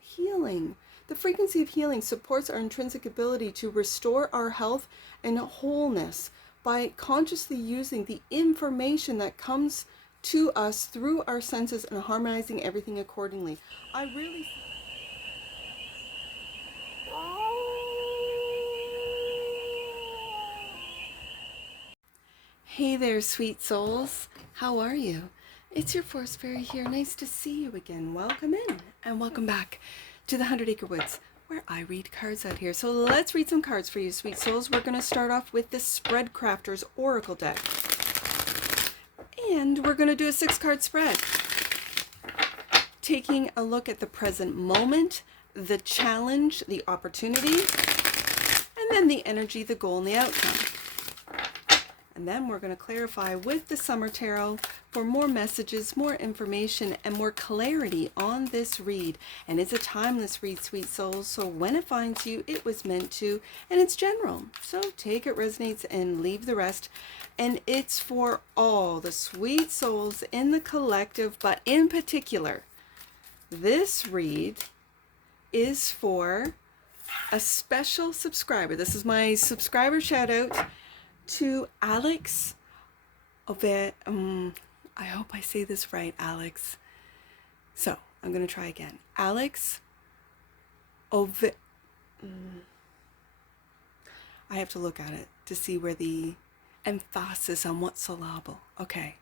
healing. The frequency of healing supports our intrinsic ability to restore our health and wholeness by consciously using the information that comes to us through our senses and harmonizing everything accordingly. I really... Hey there, sweet souls. How are you? It's your Force Fairy here. Nice to see you again. Welcome in and welcome back to the 100 Acre Woods, where I read cards out here. So let's read some cards for you, sweet souls. We're going to start off with the Spread Crafters Oracle deck. And we're going to do a 6-card spread. Taking a look at the present moment, the challenge, the opportunity, and then the energy, the goal, and the outcome. And then we're going to clarify with the Summer Tarot for more messages, more information, and more clarity on this read. And it's a timeless read, sweet souls. So when it finds you, it was meant to, and it's general. So take it resonates and leave the rest. And it's for all the sweet souls in the collective, but in particular, this read is for a special subscriber. This is my subscriber shout out to Alex I hope I say this right, Alex. So I'm going to try again. Alex I have to look at it to see where the emphasis on what syllable. Okay.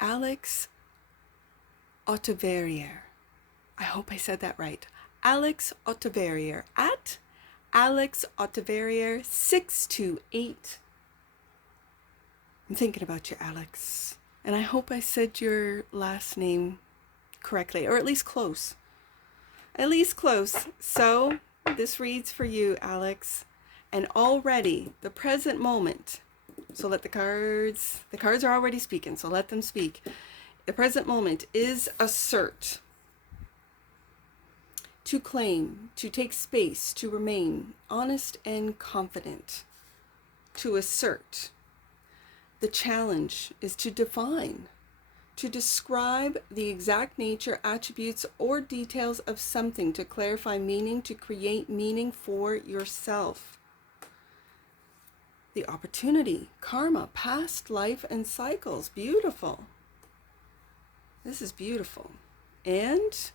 Alex Otteverrier. I hope I said that right. Alex Otteverrier at Alex Otteverrier 628. I'm thinking about you, Alex. And I hope I said your last name correctly, or at least close. At least close. So this reads for you, Alex. And already, the present moment. So let the cards are already speaking, so let them speak. The present moment is assert. To claim, to take space, to remain honest and confident. To assert. The challenge is to define, to describe the exact nature, attributes, or details of something, to clarify meaning, to create meaning for yourself. The opportunity, karma, past life, and cycles. Beautiful. This is beautiful. And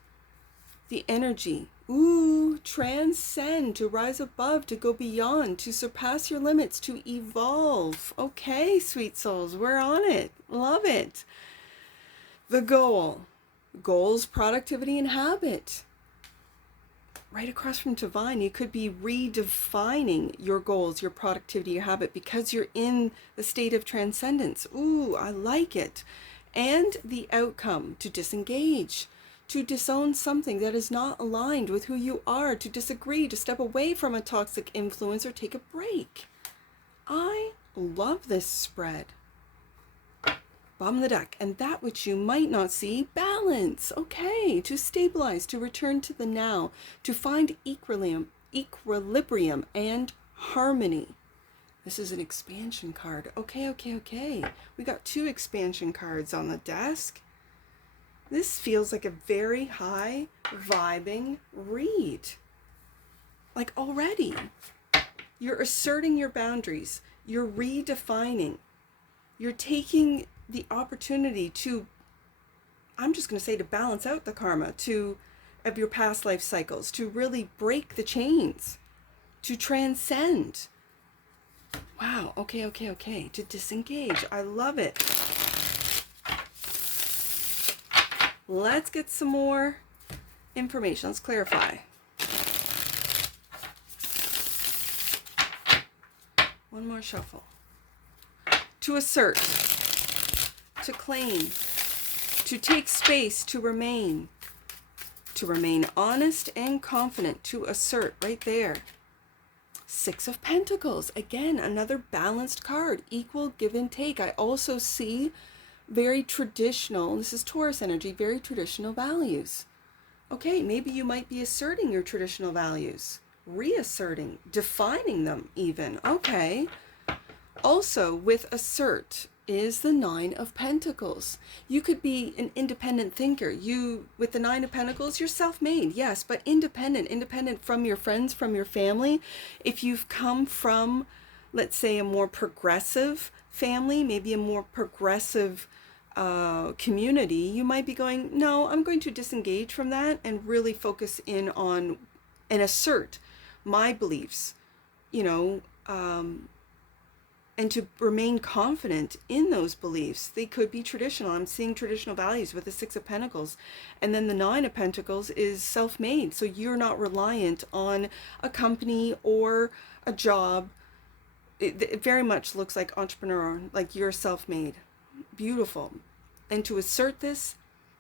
the energy. Ooh, transcend, to rise above, to go beyond, to surpass your limits, to evolve. Okay, sweet souls, we're on it. Love it. The goal. Goals, productivity, and habit. Right across from divine, you could be redefining your goals, your productivity, your habit, because you're in the state of transcendence. Ooh, I like it. And the outcome, to disengage, to disown something that is not aligned with who you are, to disagree, to step away from a toxic influence, or take a break. I love this spread. Bottom of the deck. And that which you might not see, balance. Okay, to stabilize, to return to the now, to find equilibrium and harmony. This is an expansion card. Okay. We got 2 expansion cards on the desk. This feels like a very high vibing read. Like already, you're asserting your boundaries. You're redefining. You're taking the opportunity to, I'm just going to say, to balance out the karma of your past life cycles, to really break the chains, to transcend. Wow, okay. To disengage. I love it. Let's get some more information. Let's clarify. One more shuffle. To assert, to claim, to take space, to remain honest and confident, to assert right there. 6 of Pentacles, again, another balanced card, equal give and take. I also see very traditional, this is Taurus energy, very traditional values. Okay, maybe you might be asserting your traditional values, reasserting, defining them even. Okay. Also with assert, is the Nine of Pentacles. You could be an independent thinker. You, with the Nine of Pentacles, you're self-made, yes, but independent from your friends, from your family. If you've come from, let's say, a more progressive family, maybe a more progressive community, you might be going, no, I'm going to disengage from that and really focus in on and assert my beliefs, you know, and to remain confident in those beliefs. They could be traditional. I'm seeing traditional values with the Six of Pentacles. And then the Nine of Pentacles is self-made. So you're not reliant on a company or a job. It very much looks like entrepreneur, like you're self-made. Beautiful. And to assert this,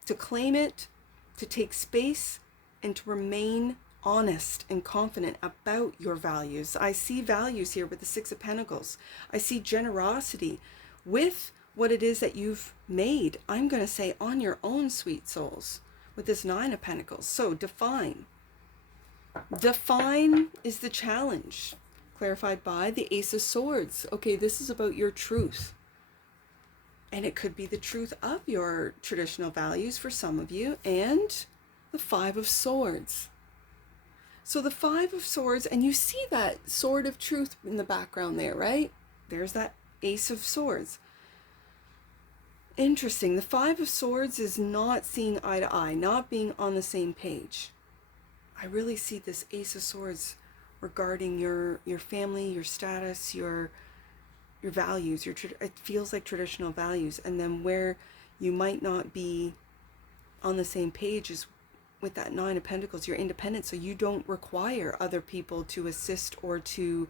to claim it, to take space, and to remain honest and confident about your values. I see values here with the Six of Pentacles. I see generosity with what it is that you've made. I'm going to say on your own, sweet souls, with this Nine of Pentacles. So define. Define is the challenge, clarified by the Ace of Swords. Okay, this is about your truth. And it could be the truth of your traditional values for some of you. And the Five of Swords. So the Five of Swords, and you see that sword of truth in the background there, right? There's that Ace of Swords. Interesting. The Five of Swords is not seeing eye to eye, not being on the same page. I really see this Ace of Swords regarding your family, your status, your values. It feels like traditional values. And then where you might not be on the same page is with that Nine of Pentacles. You're independent, so you don't require other people to assist or to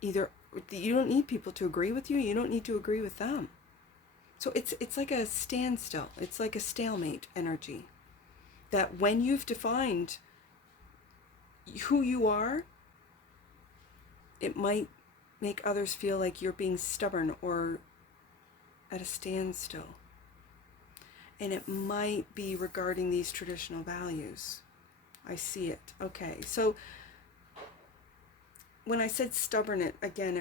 either. You don't need people to agree with you. You don't need to agree with them. So it's like a standstill. It's like a stalemate energy. That when you've defined who you are, it might make others feel like you're being stubborn or at a standstill. And it might be regarding these traditional values. I see it. Okay, so when I said stubborn, it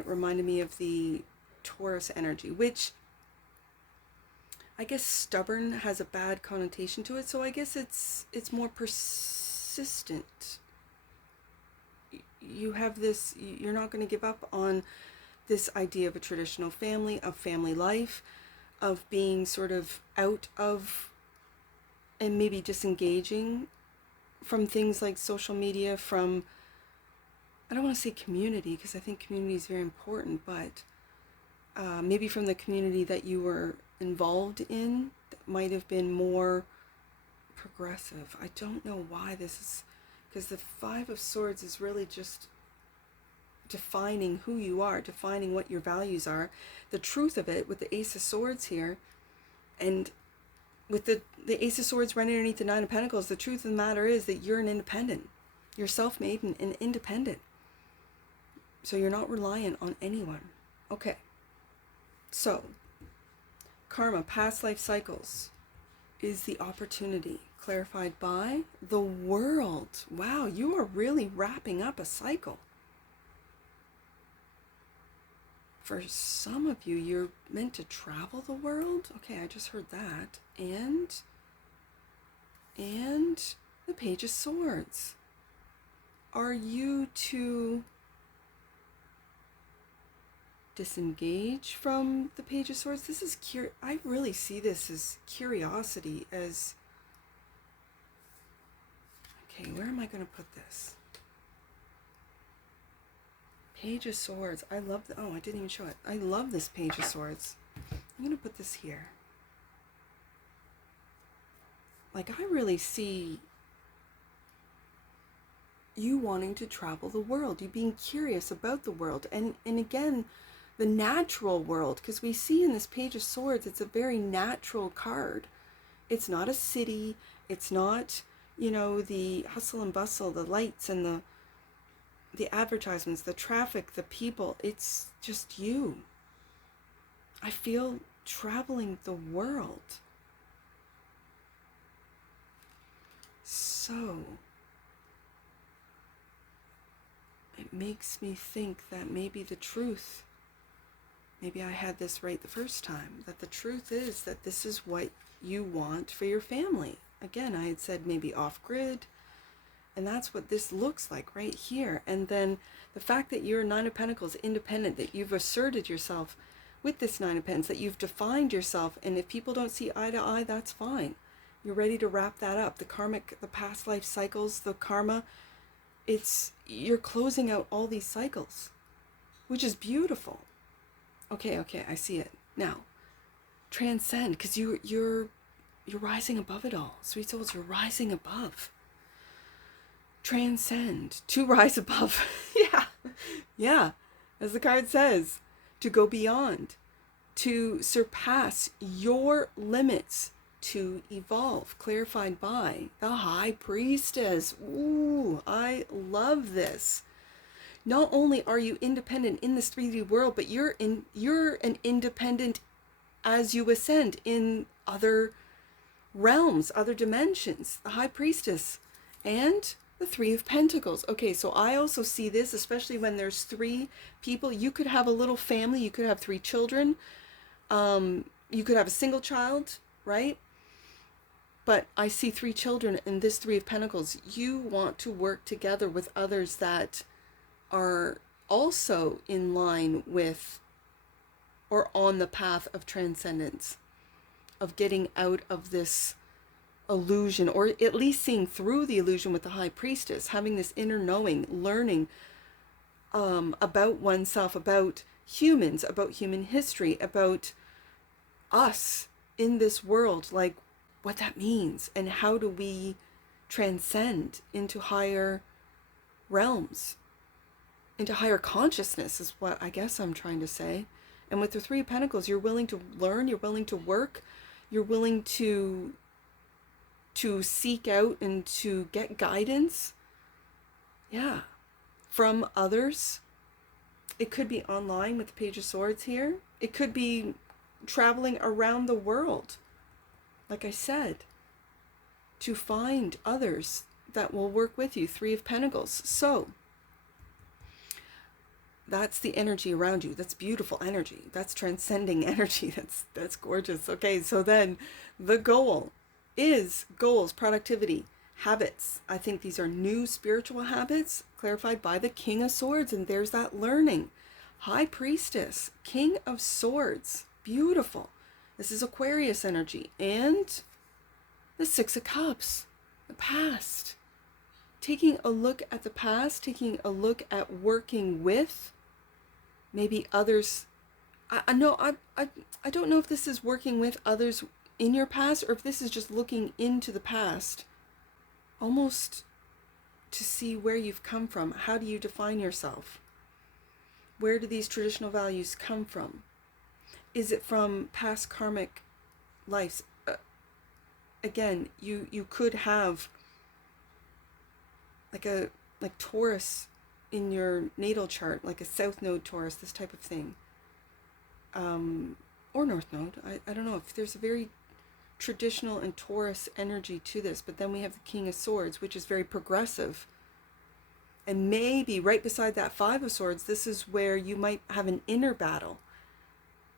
reminded me of the Taurus energy, which I guess stubborn has a bad connotation to it. So I guess it's more persistent. You have this, you're not going to give up on this idea of a traditional family, of family life, of being sort of out of and maybe disengaging from things like social media, from, I don't want to say community, because I think community is very important, but maybe from the community that you were involved in that might have been more progressive. I don't know why this is, because the Five of Swords is really just defining who you are, defining what your values are, the truth of it with the Ace of Swords here, and with the Ace of Swords right underneath the Nine of Pentacles. The truth of the matter is that you're an independent. You're self-made and independent. So you're not reliant on anyone. Okay. So, karma, past life cycles, is the opportunity, clarified by the World. Wow, you are really wrapping up a cycle. For some of you, you're meant to travel the world. Okay, I just heard that. And the Page of Swords. Are you to disengage from the Page of Swords? This is I really see this as curiosity, as, okay, where am I going to put this? Page of Swords. I love oh, I didn't even show it. I love this Page of Swords. I'm going to put this here. Like, I really see you wanting to travel the world, you being curious about the world, and again, the natural world, because we see in this Page of Swords, it's a very natural card. It's not a city, it's not, you know, the hustle and bustle, the lights and the advertisements, the traffic, the people. It's just you. I feel traveling the world. So it makes me think that maybe the truth maybe I had this right the first time, that the truth is that this is what you want for your family. Again, I had said maybe off-grid, and that's what this looks like right here. And then the fact that you're Nine of Pentacles, independent, that you've asserted yourself with this Nine of Pentacles, that you've defined yourself, and if people don't see eye to eye, that's fine. You're ready to wrap that up. The karmic, the past life cycles, the karma, you're closing out all these cycles, which is beautiful. Okay, I see it. Now, transcend, because you're rising above it all. Sweet souls, you're rising above. Transcend, to rise above. Yeah, as the card says, to go beyond, to surpass your limits, to evolve, clarified by the High Priestess. Ooh, I love this. Not only are you independent in this 3D world, but you're an independent as you ascend in other realms, other dimensions. The High Priestess and the Three of Pentacles. Okay, so I also see this, especially when there's 3 people. You could have a little family. You could have 3 children. You could have a single child, right? But I see 3 children in this Three of Pentacles. You want to work together with others that are also in line with or on the path of transcendence, of getting out of this illusion, or at least seeing through the illusion with the High Priestess, having this inner knowing, learning about oneself, about humans, about human history, about us in this world, like what that means, and how do we transcend into higher realms, into higher consciousness, is what I guess I'm trying to say. And with the Three of Pentacles, you're willing to learn, you're willing to work, you're willing to seek out and to get guidance, from others. It could be online with the Page of Swords here. It could be traveling around the world, like I said, to find others that will work with you. Three of Pentacles. So that's the energy around you. That's beautiful energy. That's transcending energy. That's gorgeous. Okay, so then the goal is goals, productivity, habits. I think these are new spiritual habits clarified by the King of Swords, and there's that learning. High Priestess, King of Swords, beautiful. This is Aquarius energy. And the Six of Cups, the past. Taking a look at the past, taking a look at working with maybe others. I don't know if this is working with others in your past, or if this is just looking into the past, almost to see where you've come from. How do you define yourself? Where do these traditional values come from? Is it from past karmic lives? Again, you could have like Taurus in your natal chart, like a South Node Taurus, this type of thing, or North Node. I don't know if there's a very traditional and Taurus energy to this, but then we have the King of Swords, which is very progressive. And maybe right beside that Five of Swords, this is where you might have an inner battle.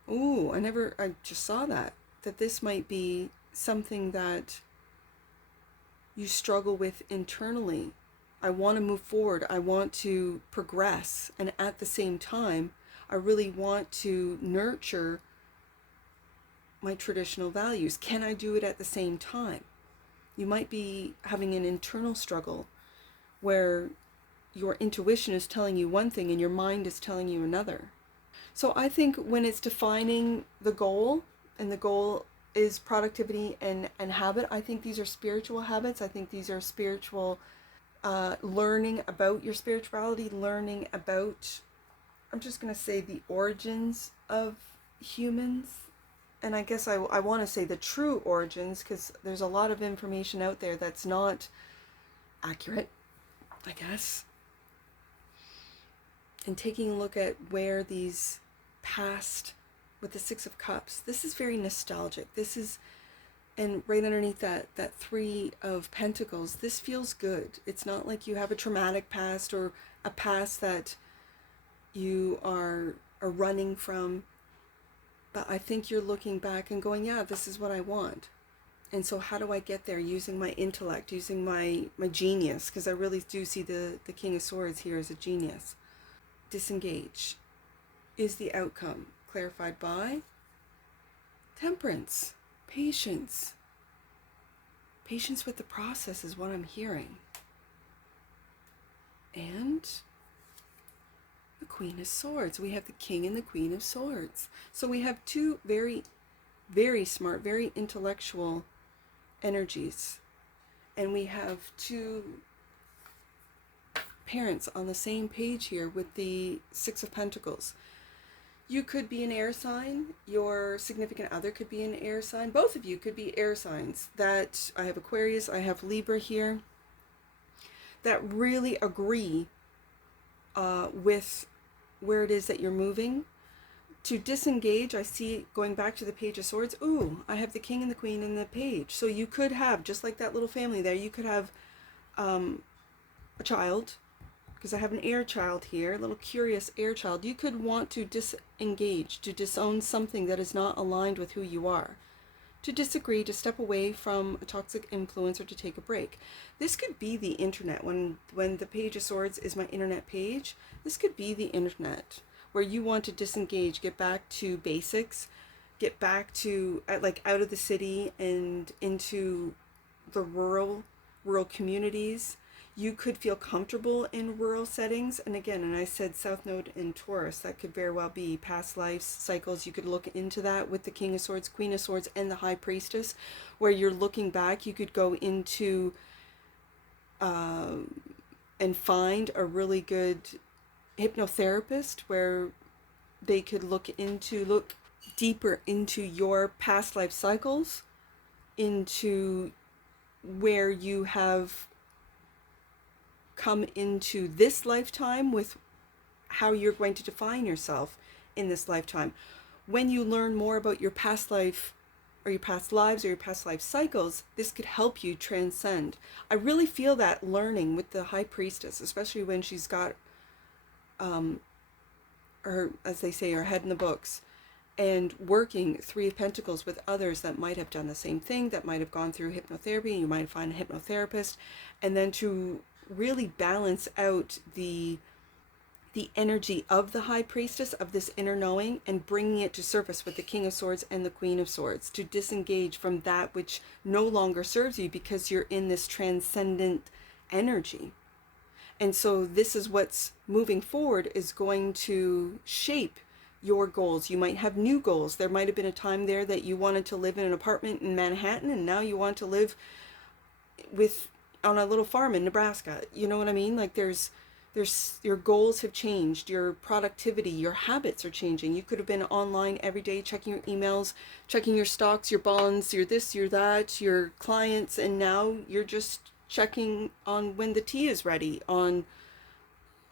Ooh, I just saw that this might be something that you struggle with internally. I want to move forward. I want to progress. And at the same time, I really want to nurture my traditional values. Can I do it at the same time? You might be having an internal struggle where your intuition is telling you one thing and your mind is telling you another. So I think when it's defining the goal, and the goal is productivity and habit, I think these are spiritual habits. I think these are spiritual, learning about your spirituality, learning about, I'm just going to say, the origins of humans. And I guess I want to say the true origins, because there's a lot of information out there that's not accurate, I guess. And taking a look at where these past, with the Six of Cups, this is very nostalgic. This is, and right underneath that Three of Pentacles, this feels good. It's not like you have a traumatic past or a past that you are running from. But I think you're looking back and going, yeah, this is what I want. And so how do I get there? Using my intellect, using my genius, because I really do see the King of Swords here as a genius. Disengage is the outcome, clarified by temperance, patience. Patience with the process is what I'm hearing. And the Queen of Swords. We have the King and the Queen of Swords. So we have two very, very smart, very intellectual energies. And we have two parents on the same page here with the Six of Pentacles. You could be an air sign. Your significant other could be an air sign. Both of you could be air signs. That I have Aquarius, I have Libra here, that really agree with where it is that you're moving. To disengage, I see, going back to the Page of Swords, ooh, I have the King and the Queen and the Page. So you could have, just like that little family there, you could have a child, because I have an air child here, a little curious air child. You could want to disengage, to disown something that is not aligned with who you are, to disagree, to step away from a toxic influence, or to take a break. This could be the internet. When the Page of Swords is my internet page, this could be the internet, where you want to disengage, get back to basics, get back to, like, out of the city and into the rural communities. You could feel comfortable in rural settings. And again, and I said South Node in Taurus, that could very well be past life cycles. You could look into that with the King of Swords, Queen of Swords, and the High Priestess, where you're looking back. You could go into and find a really good hypnotherapist where they could look deeper into your past life cycles, into where you have come into this lifetime, with how you're going to define yourself in this lifetime. When you learn more about your past life, or your past lives, or your past life cycles, this could help you transcend. I really feel that learning with the High Priestess, especially when she's got her, as they say, her head in the books, and working Three of Pentacles with others that might have done the same thing, that might have gone through hypnotherapy. You might find a hypnotherapist, and then to really balance out the energy of the High Priestess, of this inner knowing, and bringing it to surface with the King of Swords and the Queen of Swords, to disengage from that which no longer serves you, because you're in this transcendent energy. And so this is what's moving forward, is going to shape your goals. You might have new goals. There might have been a time there that you wanted to live in an apartment in Manhattan, and now you want to live on a little farm in Nebraska. You know what I mean? Like there's your goals have changed, your productivity, your habits are changing. You could have been online every day, checking your emails, checking your stocks, your bonds, your this, your that, your clients, and now you're just checking on when the tea is ready, on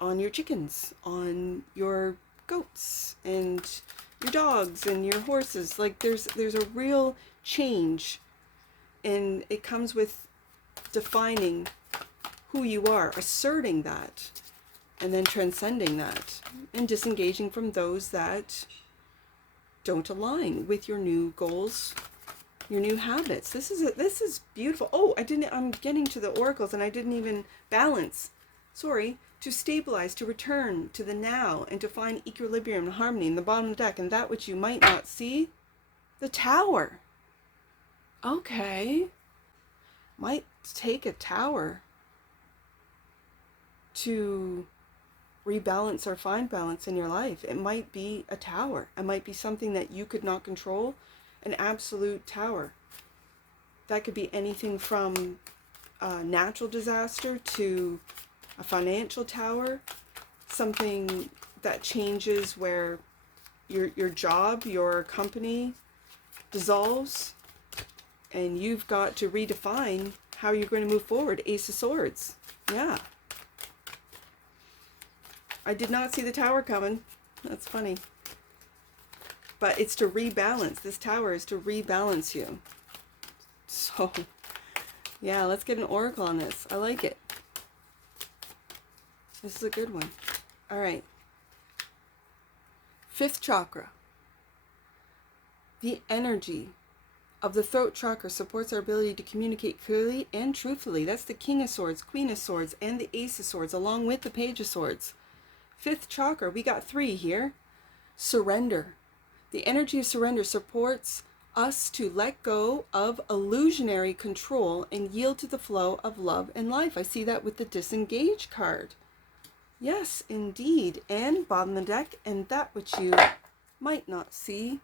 your chickens, on your goats and your dogs and your horses. Like there's a real change, and it comes with defining who you are, asserting that, and then transcending that, and disengaging from those that don't align with your new goals, your new habits. This is beautiful. Oh, I'm getting to the oracles and I didn't even balance. Sorry. To stabilize, to return to the now, and to find equilibrium and harmony in the bottom of the deck, and that which you might not see, the Tower. Okay. Might take a tower to rebalance or find balance in your life. It might be a tower. It might be something that you could not control, an absolute tower. That could be anything from a natural disaster to a financial tower, something that changes where your job, your company dissolves, and you've got to redefine how you're going to move forward. Ace of Swords. Yeah. I did not see the Tower coming. That's funny. But it's to rebalance. This Tower is to rebalance you. So, yeah, let's get an oracle on this. I like it. This is a good one. All right. 5th chakra. The energy of the throat chakra supports our ability to communicate clearly and truthfully. That's the King of Swords, Queen of Swords, and the Ace of Swords, along with the Page of Swords. Fifth chakra, we got 3 here. Surrender. The energy of surrender supports us to let go of illusionary control and yield to the flow of love and life. I see that with the disengage card. Yes, indeed. And bottom of the deck, and that which you might not see.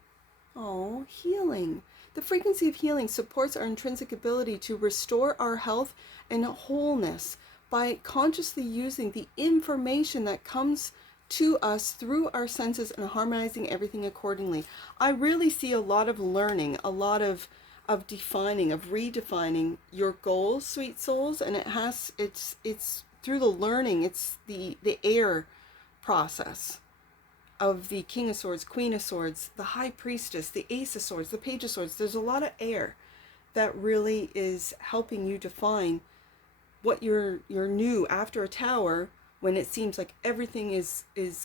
Oh, healing. The frequency of healing supports our intrinsic ability to restore our health and wholeness by consciously using the information that comes to us through our senses and harmonizing everything accordingly. I really see a lot of learning, a lot of defining, of redefining your goals, sweet souls, and it's through the learning, it's the air process of the King of Swords, Queen of Swords, the High Priestess, the Ace of Swords, the Page of Swords. There's a lot of air that really is helping you define what you're new after a tower. When it seems like everything is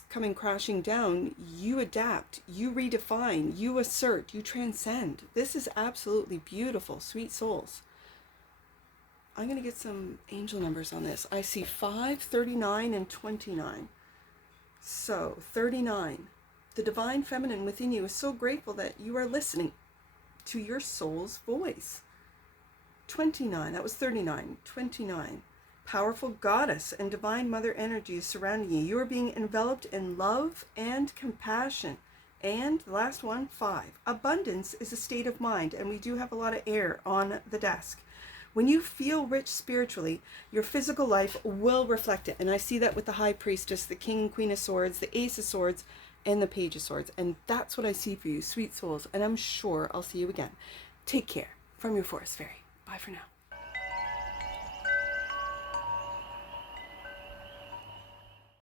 coming crashing down, you adapt, you redefine, you assert, you transcend. This is absolutely beautiful, sweet souls. I'm going to get some angel numbers on this. I see 5, 39, and 29. So, 39. The divine feminine within you is so grateful that you are listening to your soul's voice. 29. That was 39. 29. Powerful goddess and divine mother energy is surrounding you. You are being enveloped in love and compassion. And the last one, 5. Abundance is a state of mind, and we do have a lot of air on the desk. When you feel rich spiritually, your physical life will reflect it. And I see that with the High Priestess, the King and Queen of Swords, the Ace of Swords, and the Page of Swords. And that's what I see for you, sweet souls. And I'm sure I'll see you again. Take care. From your Forest Fairy. Bye for now.